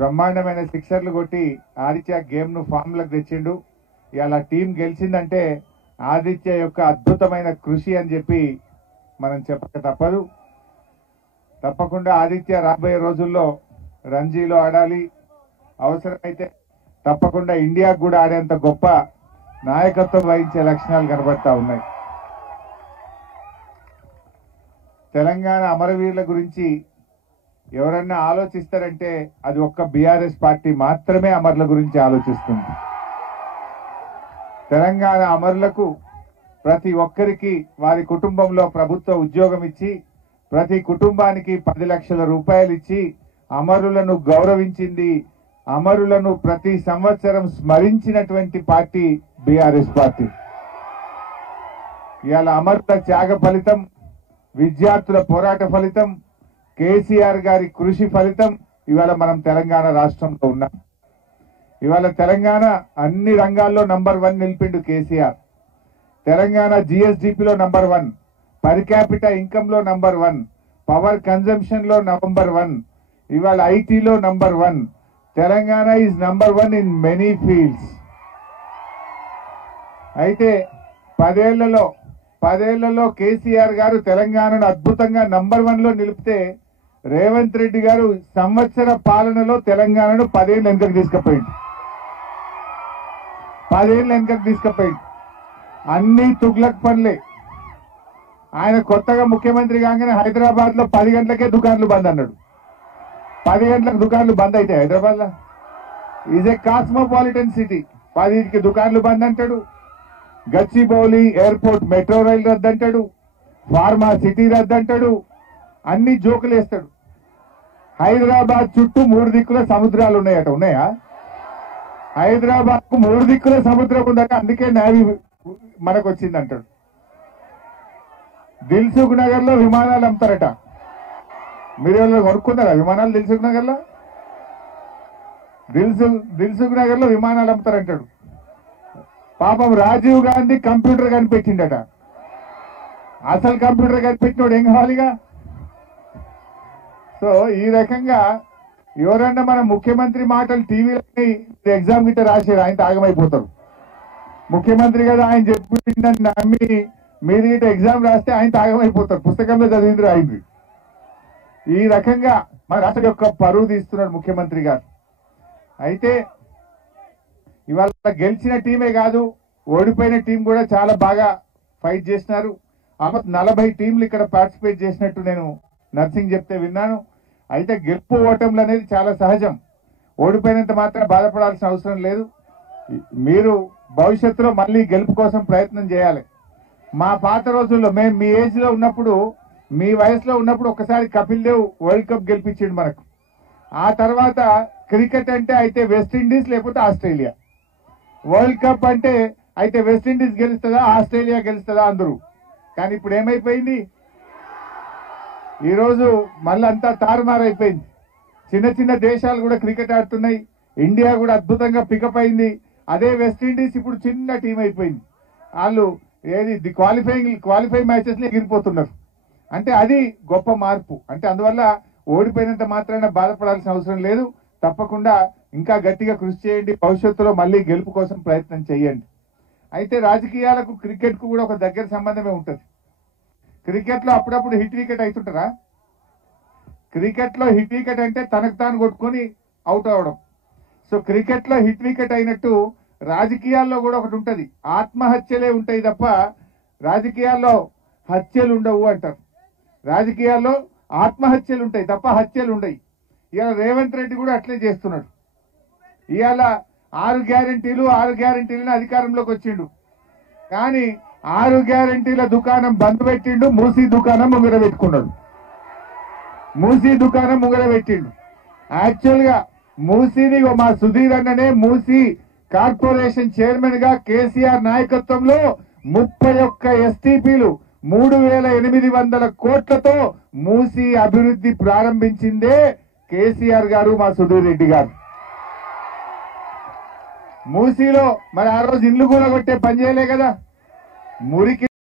బ్రహ్మాండమైన సిక్సర్లు కొట్టి ఆదిత్య గేమ్ ను ఫామ్ లకు తెచ్చిండు. ఇవాళ టీం గెలిచిందంటే ఆదిత్య యొక్క అద్భుతమైన కృషి అని చెప్పి మనం చెప్పక తప్పదు. తప్పకుండా ఆదిత్య రాబోయే రోజుల్లో రంజీలో ఆడాలి. అవసరమైతే తప్పకుండా ఇండియాకు కూడా ఆడేంత గొప్ప నాయకత్వం వహించే లక్షణాలు కనబడతా ఉన్నాయి. తెలంగాణ అమరవీరుల గురించి ఎవరన్నా ఆలోచిస్తారంటే అది ఒక్క బీఆర్ఎస్ పార్టీ మాత్రమే అమరుల గురించి ఆలోచిస్తుంది. తెలంగాణ అమరులకు ప్రతి ఒక్కరికి వారి కుటుంబంలో ప్రభుత్వ ఉద్యోగం ఇచ్చి ప్రతి కుటుంబానికి 10 లక్షల రూపాయలు ఇచ్చి అమరులను గౌరవించింది. అమరులను ప్రతి సంవత్సరం స్మరించినటువంటి పార్టీ బీఆర్ఎస్ పార్టీ. ఇవాళ అమరుల త్యాగ ఫలితం, విద్యార్థుల పోరాట ఫలితం, కేసీఆర్ గారి కృషి ఫలితం ఇవాళ మనం తెలంగాణ రాష్ట్రంలో ఉన్నాం. ఇవాళ తెలంగాణ అన్ని రంగాల్లో నంబర్ 1 నిలిపిండు కేసీఆర్. తెలంగాణ జిఎస్డిపిలో నంబర్ 1, పర్ క్యాపిటల్ ఇన్కమ్ లో నంబర్ 1, పవర్ కన్జంప్షన్ లో నంబర్ 1, ఇవాళ ఐటీలో number 1. Telangana is number 1 in many fields. అయితే 10 ఏళ్లలో కేసీఆర్ గారు తెలంగాణను అద్భుతంగా నంబర్ 1 లో నిలిపితే రేవంత్ రెడ్డి గారు సంవత్సర పాలనలో తెలంగాణను 10 ఏళ్ళు వెనుకకు తీసుకుపోయింది. 10 ఏళ్ళు వెనుకకు తీసుకుపోయింది. అన్ని తుగ్లక్ పనులే. ఆయన కొత్తగా ముఖ్యమంత్రి కాగానే హైదరాబాద్ లో 10 గంటలకే దుకాన్లు బంద్ అన్నాడు. 10 గంటలకు దుకాన్లు బంద్ అయితే హైదరాబాద్ లో ఈజ్ ఏ కాస్మోపాలిటన్ సిటీ. 10కి దుకాన్లు బంద్ అంటాడు. గచ్చిబౌలి ఎయిర్పోర్ట్ మెట్రో రైలు రద్దంటాడు. ఫార్మా సిటీ రద్దంటాడు. అన్ని జోకులు వేస్తాడు. హైదరాబాద్ చుట్టూ 3 దిక్కుల సముద్రాలు ఉన్నాయట. ఉన్నాయా? హైదరాబాద్ కు 3 దిక్కుల సముద్రం ఉందట. అందుకే నేవీ మనకు వచ్చింది అంటాడు. దిల్సుఖ్ నగర్ లో విమానాలు అమ్ముతారట. మీరు కొనుక్కున్నారా విమానాలు దిల్సుఖ్ నగర్ లో? దిల్సుఖ్ నగర్ లో విమానాలు అమ్ముతారంటాడు. పాపం రాజీవ్ గాంధీ కంప్యూటర్ కనిపెట్టిండట. అసలు కంప్యూటర్ కనిపెట్టినోడు ఏం కావాలిగా? సో ఈ రకంగా ఎవరన్నా మన ముఖ్యమంత్రి మాటలు టీవీలో ఎగ్జామ్ గిట్ట రాశారు, ఆయన ఆగమైపోతారు. ముఖ్యమంత్రి కదా ఆయన చెప్పిందని నమ్మి మీరు గిట్ట ఎగ్జామ్ రాస్తే ఆయన ఆగమైపోతారు. పుస్తకంలో చదివింది రాయింది. ఈ రకంగా మన రాష్ట్రం యొక్క పరువు తీస్తున్నాడు ముఖ్యమంత్రి గారు. అయితే ఇవాళ గెలిచిన టీమే కాదు, ఓడిపోయిన టీం కూడా చాలా బాగా ఫైట్ చేసినారు. 40 టీంలు ఇక్కడ పార్టిసిపేట్ చేసినట్టు నేను నర్సింగ్ చెప్తే విన్నాను. అయితే గెలుపు ఓటములు అనేది చాలా సహజం. ఓడిపోయినంత మాత్రం బాధపడాల్సిన అవసరం లేదు. మీరు భవిష్యత్తులో మళ్ళీ గెలుపు కోసం ప్రయత్నం చేయాలి. మా పాత రోజుల్లో మేము మీ ఏజ్ లో ఉన్నప్పుడు, మీ వయసులో ఉన్నప్పుడు ఒకసారి కపిల్ దేవ్ వరల్డ్ కప్ గెలిపించిండు మనకు. ఆ తర్వాత క్రికెట్ అంటే అయితే వెస్టిండీస్ లేకపోతే ఆస్ట్రేలియా. వరల్డ్ కప్ అంటే అయితే వెస్టిండీస్ గెలుస్తుందా ఆస్ట్రేలియా గెలుస్తుందా అందరూ. కానీ ఇప్పుడు ఏమైపోయింది? ఈరోజు మళ్ళీ అంతా తారుమారైపోయింది. చిన్న చిన్న దేశాలు కూడా క్రికెట్ ఆడుతున్నాయి. ఇండియా కూడా అద్భుతంగా పికప్ అయింది. అదే వెస్టిండీస్ ఇప్పుడు చిన్న టీం అయిపోయింది. వాళ్ళు ఏది క్వాలిఫై మ్యాచెస్ లో ఎగిరిపోతున్నారు. అంటే అది గొప్ప మార్పు. అంటే అందువల్ల ఓడిపోయినంత మాత్రాన బాధపడాల్సిన అవసరం లేదు. తప్పకుండా ఇంకా గట్టిగా కృషి చేయండి. భవిష్యత్తులో మళ్ళీ గెలుపు కోసం ప్రయత్నం చేయండి. అయితే రాజకీయాలకు క్రికెట్ కు కూడా ఒక దగ్గర సంబంధమే ఉంటుంది. క్రికెట్ లో అప్పుడప్పుడు హిట్ వికెట్ అవుతుంటారా? క్రికెట్ లో హిట్ వికెట్ అంటే తనకు తాను కొట్టుకొని అవుట్ అవడం. సో క్రికెట్ లో హిట్ వికెట్ అయినట్టు రాజకీయాల్లో కూడా ఒకటి ఉంటది. ఆత్మహత్యలే ఉంటాయి తప్ప రాజకీయాల్లో హత్యలు ఉండవు అంటారు. రాజకీయాల్లో ఆత్మహత్యలు ఉంటాయి తప్ప హత్యలు ఉండయి. ఇవాళ రేవంత్ రెడ్డి కూడా అట్లే చేస్తున్నాడు. ఇవాళ 6 గ్యారంటీలను అధికారంలోకి వచ్చిండు. కానీ 6 గ్యారంటీల దుకాణం బంద్ పెట్టిండు. మూసీ దుకాణం ముంగర పెట్టుకున్నాడు. మూసీ దుకాణం ముంగర పెట్టిండు. యాక్చువల్ గా మూసీని మా సుధీర్ అన్ననే మూసీ కార్పొరేషన్ చైర్మన్ గా కేసీఆర్ నాయకత్వంలో 31 ఎస్టీపీలు 3800 కోట్లతో మూసీ అభివృద్ధి ప్రారంభించిందే కేసీఆర్ గారు, మా సుధీర్ రెడ్డి గారు. మూసీలో మరి ఆ రోజు ఇల్లు కూడా కొట్టే పని చేయలే కదా. మురికి